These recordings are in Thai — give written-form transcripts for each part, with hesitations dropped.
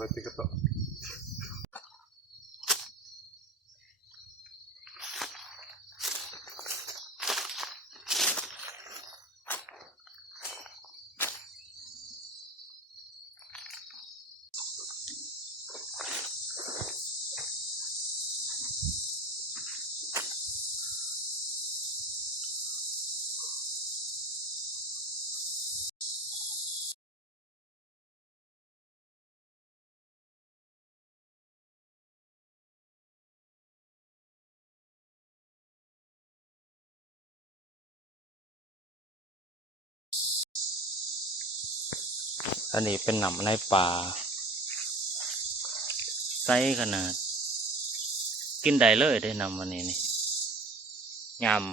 automáticoอันนี้เป็นหนำในป่าไซส์ขนาดกินได้เลยได้นำอันนี้นี่ยาม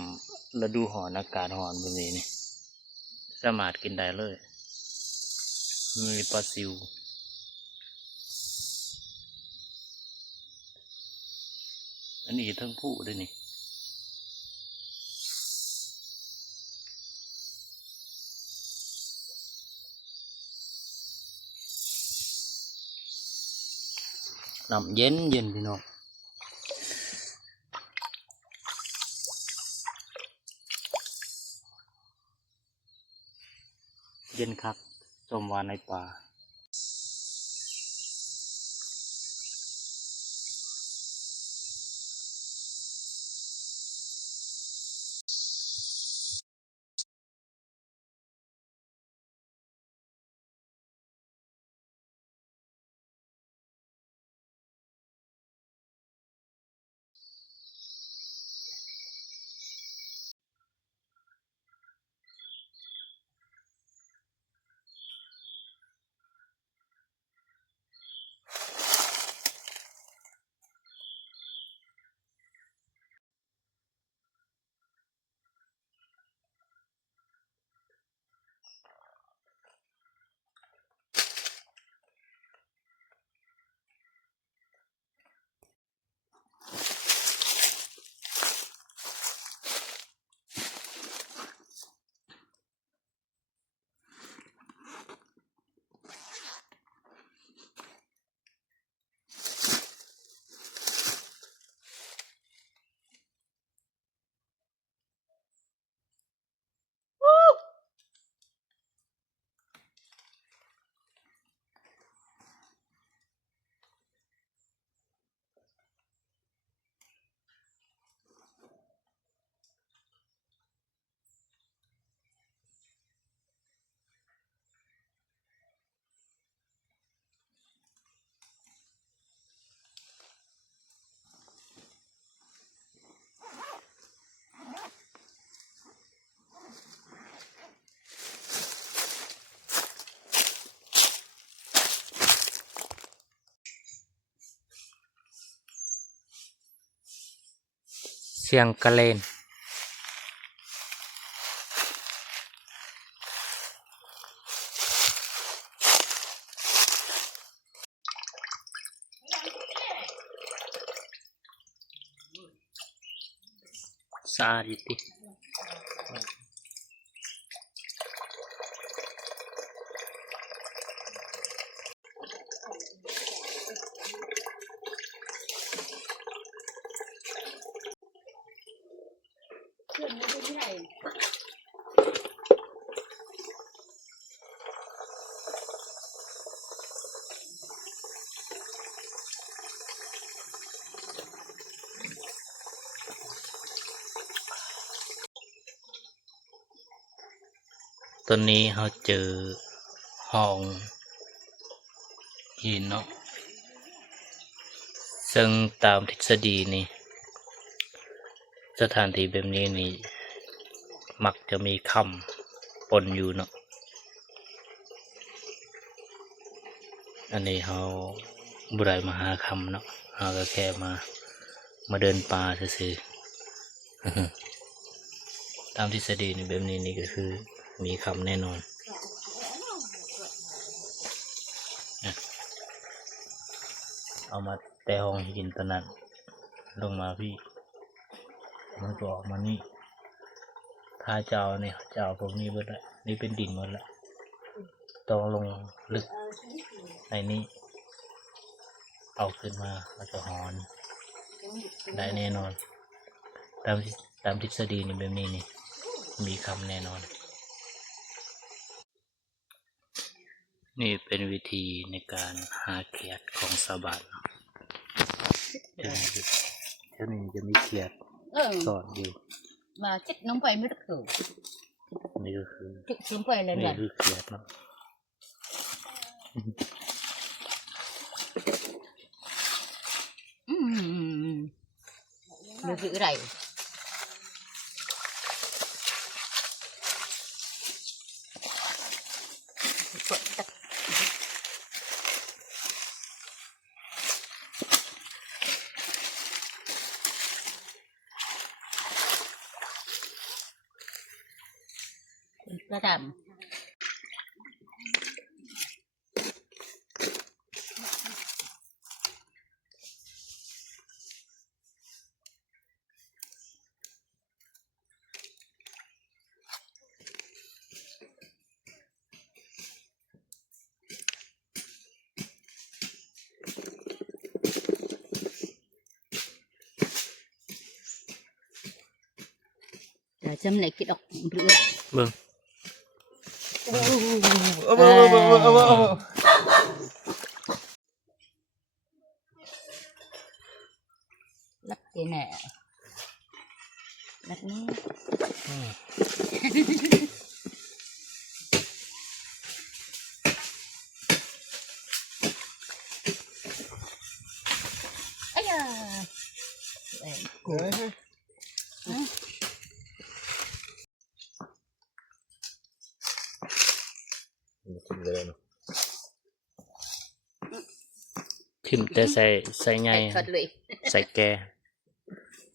ฤดูร้อนอากาศร้อนแบบนี้นี่สามารถกินได้เลยมีปลาซิวอันนี้ทั้งผู้ด้วยนี่น้ำเย็นเย็นพี่น้องเย็นครับชมวานในป่าเสียงกระเลนสาดิติตอนนี้เราเจอห้องหินเนาะซึ่งตามทฤษฎีนี่สถานที่แบบนี้นี่มักจะมีคำปนอยู่เนาะอันนี้เราบ่ได้มาหาคำเนาะเราก็แค่มาเดินป่าซื่อๆตามทฤษฎีนี่แบบนี้นี่ก็คือมีคำแน่นอนเอามาแต่ห้องหินตอนนั้นลงมาพี่มันก็ออกมานี่ถ้าเจ้าเนี่ยเจ้าพวกนี้เบิดละนี่เป็นดินหมดละต้องลงลึกในนี้ เอาขึ้นมาแล้วก็หอนได้แน่นอนตามทฤษฎีนี่แบบนี้นี่มีคำแน่นอน นี่เป็นวิธีในการหาเขียดของสาวบ้านแถวนี้จะมีเขียดซ่อนอยู่ mà chết nóng vậy mới được thử นี่ก็คือ chết sớm vậy lên นี่ rồi คือเขียดเนาะ nó giữ này ra đầm châm này cái độc bự เบิ่ง lắc cái nè lắc nó อืม ấy da Đấy, cổ กินเลยเนาะ ทิมแต่ใส่ใหญ่ thật lụy ใส่แก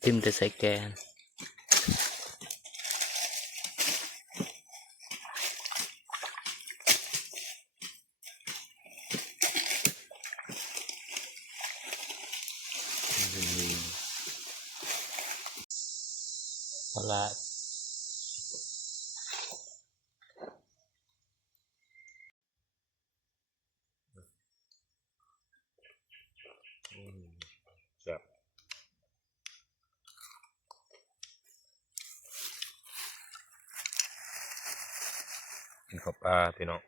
ทิมแต่ใส่แกเอาละ แซ่บกินข้าวปลาพี่น้อง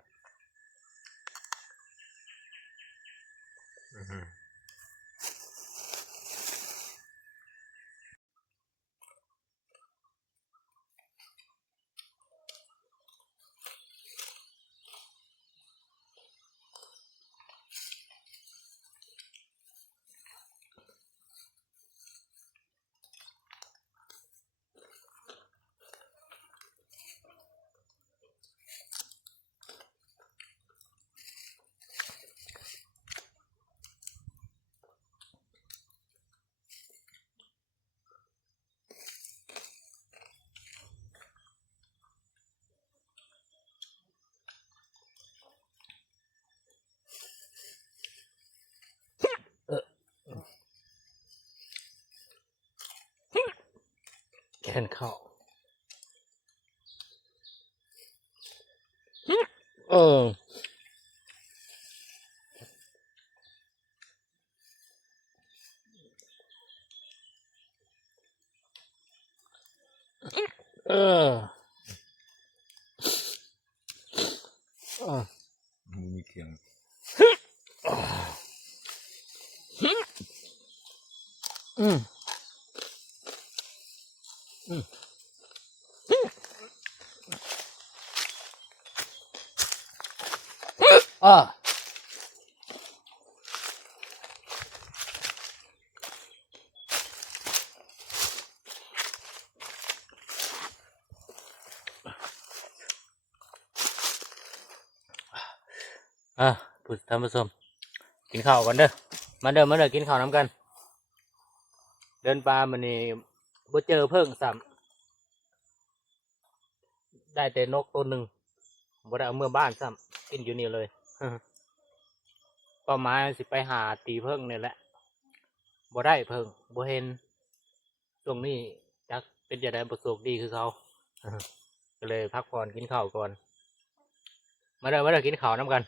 แกนข้าวเออเออมีเคียง อืมอืมอ่าท่านผู้ชมกินข้าวกันเด้อมาเด้อกินข้าวน้ำกัน เดินปลามันนี่บ่เจอเพิ่งซ้ำได้แต่นกตัวหนึ่งบ่ได้เอาเมื่อบ้านซ้ำกินอยู่นี่เลย เป้าหมายสิไปหาตีเพิ่งนี่แหละบ่ได้เพิ่งบ่เห็นช่วงนี้จักเป็นจะได้ประสบดีคือเขา ก็เลยพักผ่อนกินข้าวก่อนมาเด้อกินข้าวน้ำกัน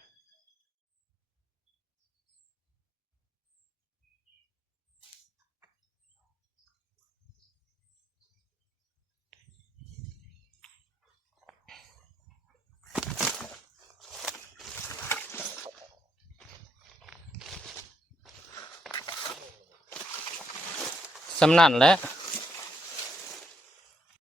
สำนั่นแหละ